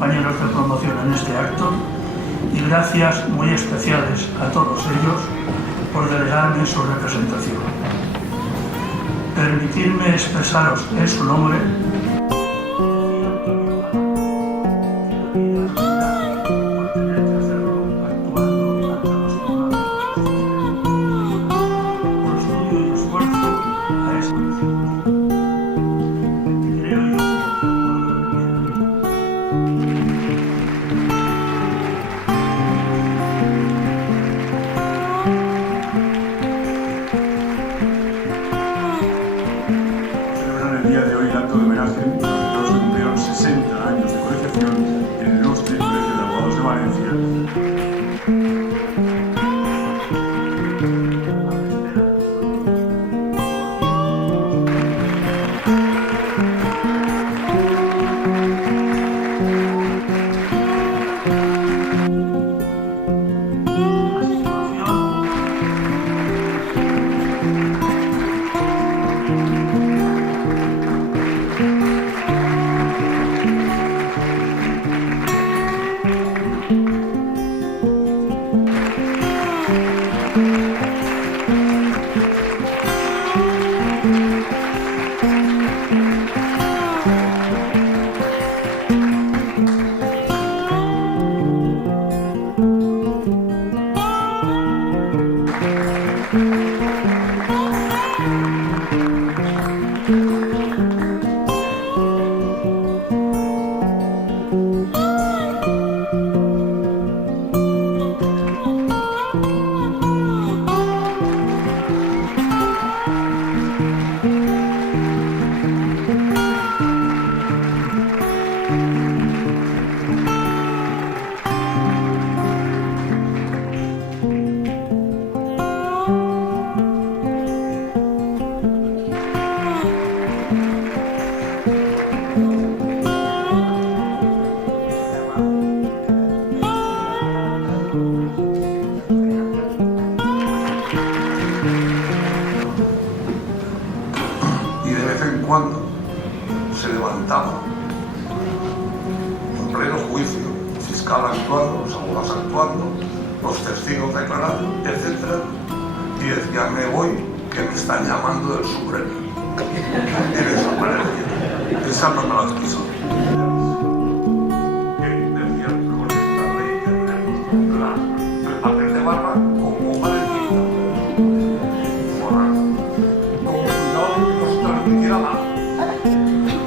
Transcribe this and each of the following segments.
compañeros de promoción en este acto y gracias muy especiales a todos ellos por delegarme su representación. Permitidme expresaros en su nombre el día de hoy el acto de homenaje a los que cumplieron 60 años de colegiación en el ilustre Colegio de Abogados de Valencia. Y de vez en cuando se levantaba en pleno juicio, el fiscal actuando, los abogados actuando, los testigos declarando, etc. Y decía, me voy, que me están llamando del Supremo. Y desaparecía. Esa no me la quiso. Decía, con esta ley tenemos el papel de barra como hoja de tinta. Con cuidado de que no se transmitiera más.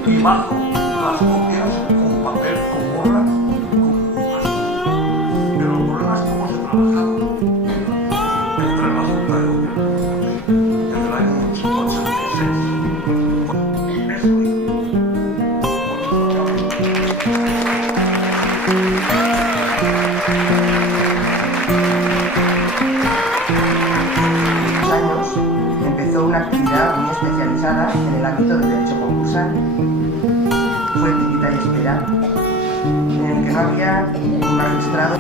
Y bajo las copias con papel, con borra, con más. Pero el problema es cómo se trabajaba entre la Junta de Gobierno en el año 86. Empezó una actividad muy especializada en el ámbito del derecho concursal. Fue Tirita y Espera, en el que no había un magistrado.